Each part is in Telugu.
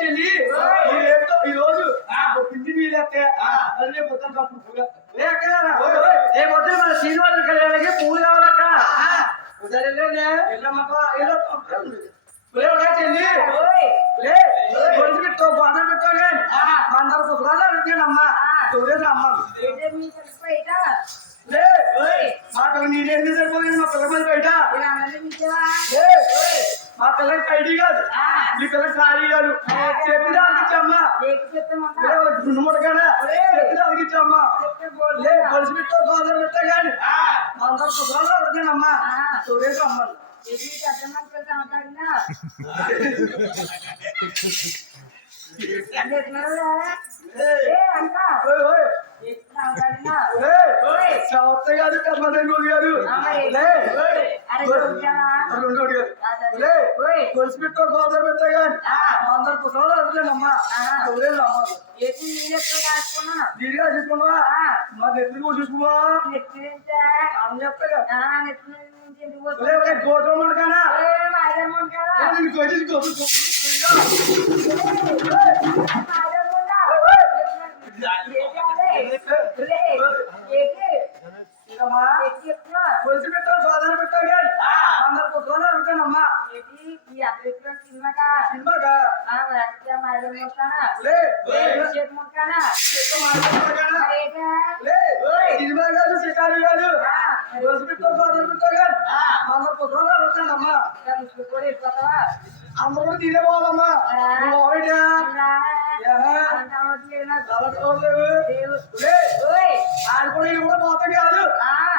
చెల్లి ఈ రోజు పిండి నీళ్ళు అదే మొత్తం కప్పుడు ఏ మొత్తం మన శ్రీనివాస కళ్యాణకి పూలు కావాలక్క చెల్లి కొడుకు బాధ పెట్టాలి అందరు పుస్తకాలు అడుగుతాడమ్మా చూడేది అమ్మ మాకు నేనేం సరిపోయింది మా పిల్లల బయట మా పిల్లలకి ఐడి కాదు మీ పిల్లలకి సారీ కాదు చెప్పినా అనిపించమ్మా ముడగానే చెప్పినా అనిపించమ్మా గొలుసు పెట్టో గోదరు పెట్టా కానీ అందరు పుస్తకాలు అడుగుతాడమ్మా చూడేది అమ్మ గారు కర్మదంగోలు గారు కొలిసి పెట్టో గోదర పెట్టా కానీ అందరు పుస్తకాలు అడుగుతానమ్మా చూడేది అమ్మ నీరుగా చూసుకున్నా మరి ఎత్తుకు చూసుకున్నా అని చెప్తా గోత్రం ఉండకానా కొలిసి పెట్టా గోదర పెట్టా కానీ అందరు పుస్తకాలు అడుగుతానమ్మా సినిమాగా సినిమా కాదు శికారు కాదు కొలిసి పెట్టా గోదర పెట్టా కానీ అందరు పుస్తకాలు అడుగుతానమ్మా అందరూ తీరే పోవాలమ్మా ఆడుకుని కూడా పోతాం కాదు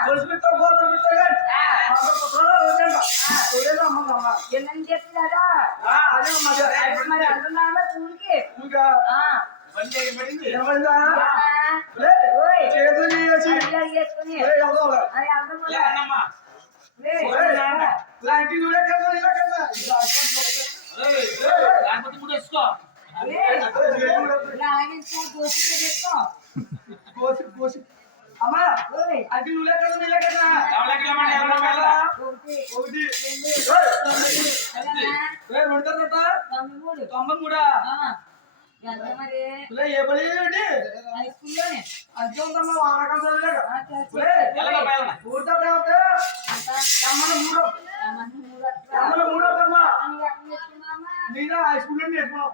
కొలిసి పెట్టా గోదర పెట్టా కానీ అందరు పుస్తకాలు అడుగుతాంట చూడేది అమ్మమ్మా అమ్మా అది నువ్వు కదా ఏ పని అది ఉందమ్మా వారకం మూడమ్మా నేను హై స్కూల్ నేర్చుకున్నావు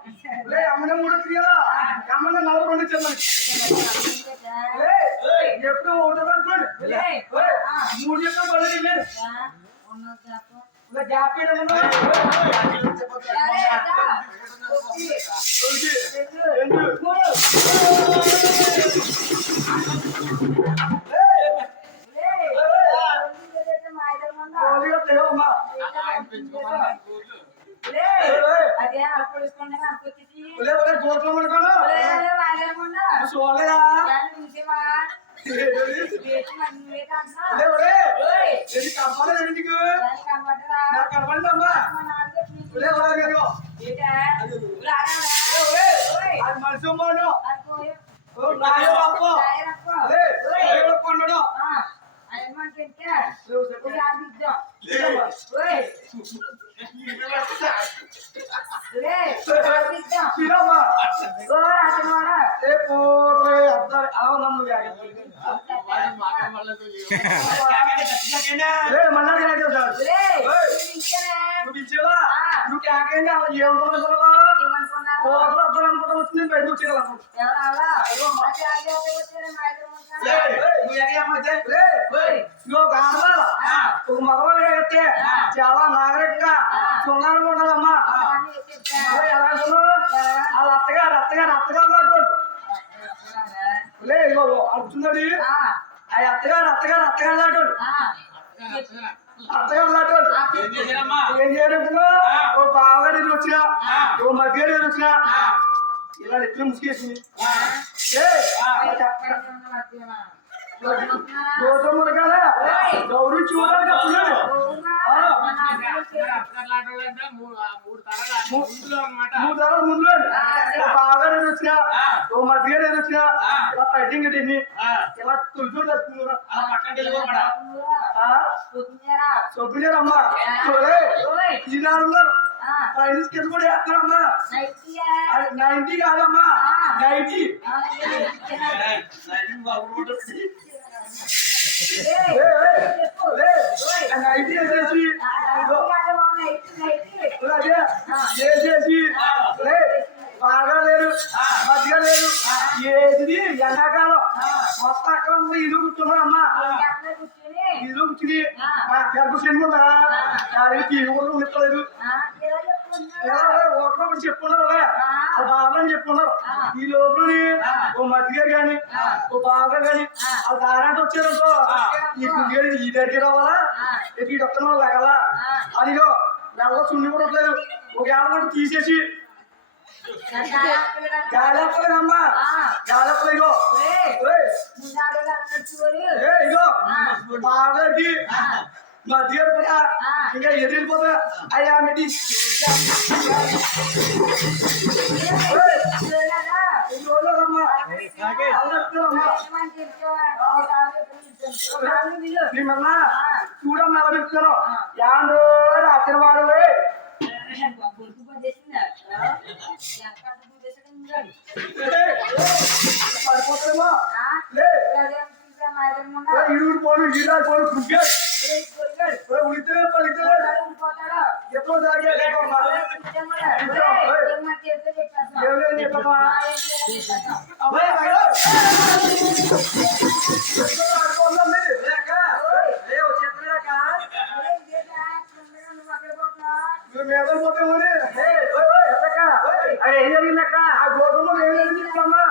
అమ్మనే మూడో కదా అమ్మనే 42 చెప్పండి ఎప్పుడు ఒకటో అనుకోండి 3 చెప్పిన పడలేదు గ్యాప్ కనపడమ్మా మనిషి కొన్నాడు నువ్వు వచ్చింది బయటకు వచ్చేయాలను ఒక మగవాళ్ళు అయితే చాలా నాగరికంగా సున్నాలు ఉండాలమ్మా ఎలా వాళ్ళ అత్తగారు లే ఇగో అడుగుతుందండి ఆ అత్తగారు లాంటి ఏం చేయడం ఓ బావగారు ఎదురు వచ్చినా ఓ మధ్యగారు ఎదురు వచ్చినా ఇలా ఎట్లు ముసుకేసింది గౌరీ చూడాలి మూడు తరాలు ముందు బావగారు ఎదురు వచ్చినా ఓ మధ్యగారు ఎదురు వచ్చినా ఇలా ఫైటింగ్ తిని ఇలా తులుచు సొబ్బిలేరమ్మా ఈ నాలుగులో ఫైనల్స్ కింద కూడా వేస్తారమ్మా 90 కాదమ్మా 90 చేసి బాగా లేరు మధ్యగా లేరు ఏది ఎండాకాలం మొత్తం అక్కడ ఇల్లు కూర్చున్నారమ్మా ఇల్లు కూర్చుని గర్భశంగా ఇవ్వలేదు ఒకరొకరు చెప్పుకున్నారు బాబాని చెప్పుకున్నారు ఈ లోపలని ఓ మధ్యగారు గాని ఓ బాగా గాని ఆ దారాంటి వచ్చారనుకో ఈ గుండె ఈ దగ్గర రావాలా ఈ డొక్కన లేగలా అదిగో నెలలో చున్ని కూడా ఉండలేదు ఒక ఏళ్ళ తీసేసి గాలెప్పలేదమ్మా గాలెప్పలేగో ఇగో బాగాకి మధ్య కూడా ఇంకా ఎదిరిపోతా అయ్యా మెడి చూడమ్మా ఎలా చెప్తాను యాండ్రో ఆశీర్వాడు పడిపోతామా ఇరువురు పోను ఈనాడు పోను ఉడితే పలితే ఎప్పుడు తాగే మేదలు పోతే ఏం జరిగిందక్క ఆ గోధుమలో ఏం చెప్తామా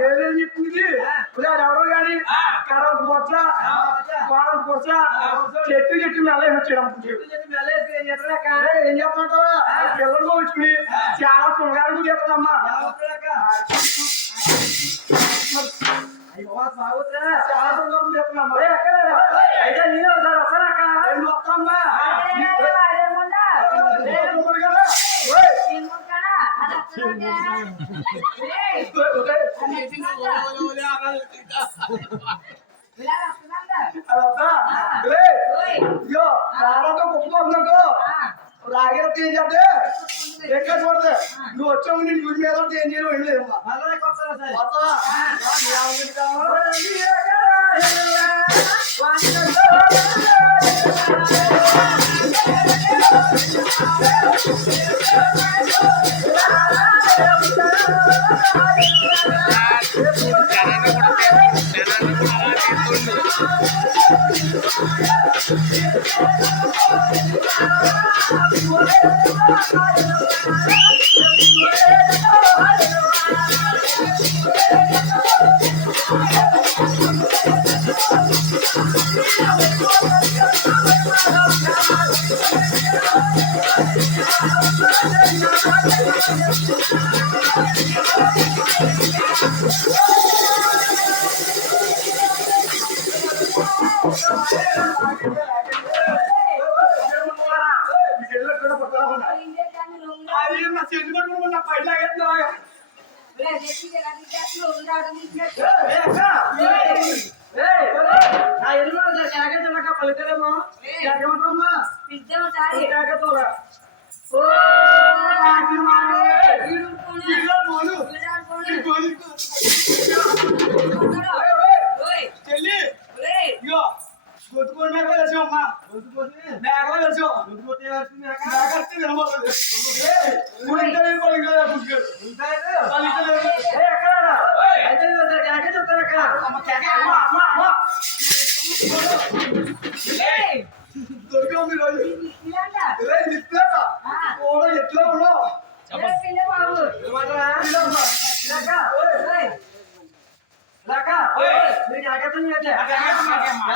ఏదేం చెప్తుంది ఎవరో కానీ కడవకు పొచ్చ కోడకు పొచ్చ చెట్టు మెల్లేసి వచ్చాడు ఏం చెప్పమంటావా పిల్లలు వచ్చి చాలా శృంగారం చెప్పదమ్మా చాలా శృంగారం చెప్తున్నామ్మా అయితే నేను ఒకసారి వస్తానక్క వస్తామ్మా రాగిర ఏం చేస్తే ఎక్కడ చూడదు నువ్వు వచ్చావు నేను చూసి మీద ఏం చేయడం ఏం లేదమ్మా మరి జాగ్రత్తలు చేస్తే అలాగే అమ్మా.